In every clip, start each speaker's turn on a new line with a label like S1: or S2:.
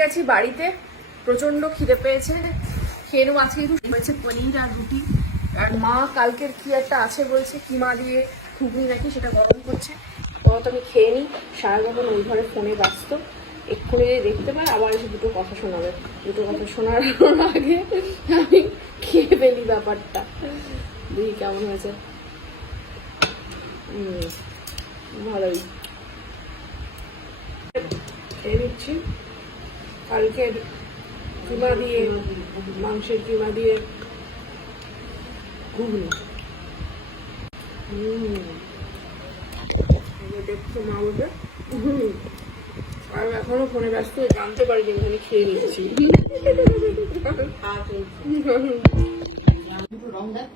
S1: গেছি বাড়িতে। প্রচণ্ড খিদে পেয়েছে। খেয়ে নেব, আজকে একটু হয়েছে পনির আর রুটি। আর মা কালকের কি একটা আছে বলছে, কিমা দিয়ে ঘুগনি নাকি সেটা গরম করছে। তো আমি খেয়ে নিই। সারা যখন ওই ঘরে ফোনে ব্যস্ত। এক্ষুনি যদি দেখতে পাই আবার এসে দুটো কথা শোনাবে। দুটো কথা শোনার আগে আমি খেয়ে ফেলি ব্যাপারটা। দেখি কেমন হয়েছে। ভালোই। খেয়ে নিচ্ছি কালকের কিমা দিয়ে মাংসের কিমা দিয়ে। ঘুগনি। দেখছ মা বলবে হুম। আর এখনও ফোনে ব্যস্ত জানতে পারি যে আমি খেয়ে নিচ্ছি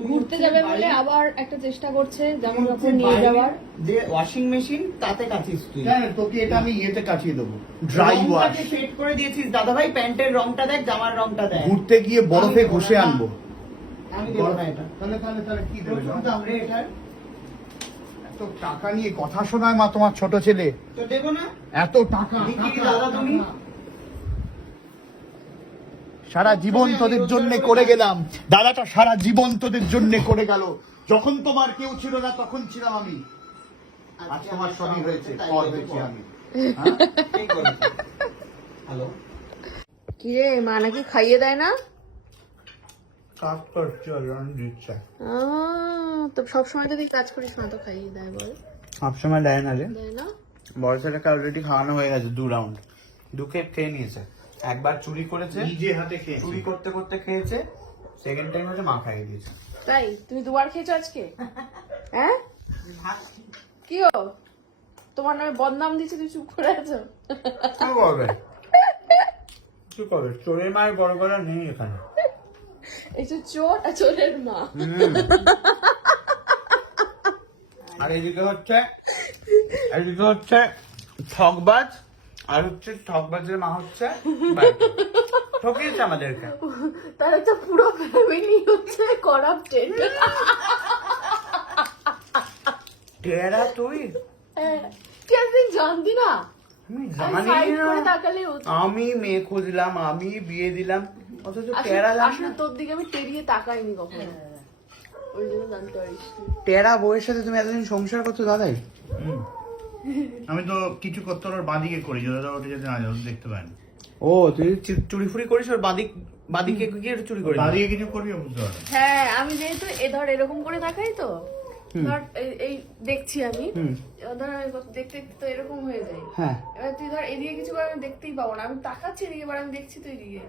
S1: ঘুরতে যাবে বলে আবার একটা চেষ্টা করছে জামা কাপড় নিয়ে যাওয়ার।
S2: যে ওয়াশিং মেশিন তাতে কাচিস তুই।
S3: হ্যাঁ তোকে এটা আমি ইয়েতে দেবো। ড্রাই ওয়াশ
S2: সেট করে দিয়েছিস। দাদা ভাই প্যান্টের রংটা দেখ জামার রংটা দেখ।
S3: ঘুরতে গিয়ে বরফে ঘষে আনব।
S2: আমি দেবো না এটা।
S3: তাহলে তাহলে তাহলে কি দেবে?
S2: দাম রে
S3: এত টাকা নিয়ে কথা শোনায় মা তোমার ছোট ছেলে।
S2: তো দেবো না।
S3: এত টাকা
S2: দেখি কি
S3: টাকা,
S2: দাদা তুমি?
S3: সারা জীবন তোদের জন্য করে গেলাম। দাদাটা সারা জীবন তোদের জন্য করে গেল। যখন তোমার কেউ ছিল না তখন ছিলাম আমি। আজ তোমার সবই হয়েছে আমি।
S2: হ্যালো?
S1: কি রে মা নাকি খাইয়ে দেয় না?
S3: কাজ করছে দিচ্ছে।
S1: আহ, তো সবসময় তো তুই কাজ করিস না তো খাইয়ে দেয় বল।
S3: সবসময় দেয় না রে।
S1: দেয় না?
S3: বড় অলরেডি খাওয়ানো হয়ে গেছে দু রাউন্ড দু খেয়ে নিয়েছে। একবার চুরি করেছে
S4: নিজে হাতে খেয়ে
S3: চুরি করতে করতে খেয়েছে সেকেন্ড টাইম হচ্ছে মা খাইয়ে দিয়েছে।
S1: তাই? তুমি দুবার খেয়েছো আজকে? হ্যাঁ? কি ও? তোমার নামে বদনাম দিচ্ছে তুমি চুপ করে আছো?
S3: কি করবে কি করবে চোরের মায়ের বড় গলা নেই এখানে।
S1: এই যে চোর আর চোরের মা।
S3: আর এদিকে হচ্ছে এদিকে হচ্ছে ঠকবাজ আর হচ্ছে ঠকবাজের মা হচ্ছে। ঠকিয়েছে আমাদেরকে।
S1: তাহলে তো পুরো ফ্যামিলি হচ্ছে করাপ্টেড
S3: টেরা। তুই?
S1: কেন জানতি না?
S3: আমি
S1: আমি
S3: জানি না। আমি মেয়ে খুঁজলাম আমি বিয়ে দিলাম। অথচ টেরা
S1: আসলে তোর দিকে আমি টেরিয়ে তাকাইনি কখনো। পারিস
S3: টেরা বউয়ের সাথে তুমি এতদিন সংসার করছ দাদাই
S4: আমি তো কিছু করতে ওর বাদিকে করি যাতে ওটা যাতে না যাতে দেখতে পারেন
S3: ও তুই চুরি ফুরি করিস ওর বাদিক বাদিকে গিয়ে চুরি করিস?
S4: বাদিকে কিছু করবি বুঝতে পারবেন
S1: হ্যাঁ আমি যেহেতু এ ধর এরকম করে তাকাই তো ধর এই- এই দেখছি আমি
S3: হুম।
S1: এবার ধর দেখতে দেখতে তো এরকম হয়ে যায়।
S3: হ্যাঁ।
S1: এবার তুই ধর এদিকে কিছু করে আমি দেখতেই পাবো না আমি তাকাচ্ছি এদিকে এবার আমি দেখছি তো এদিকে।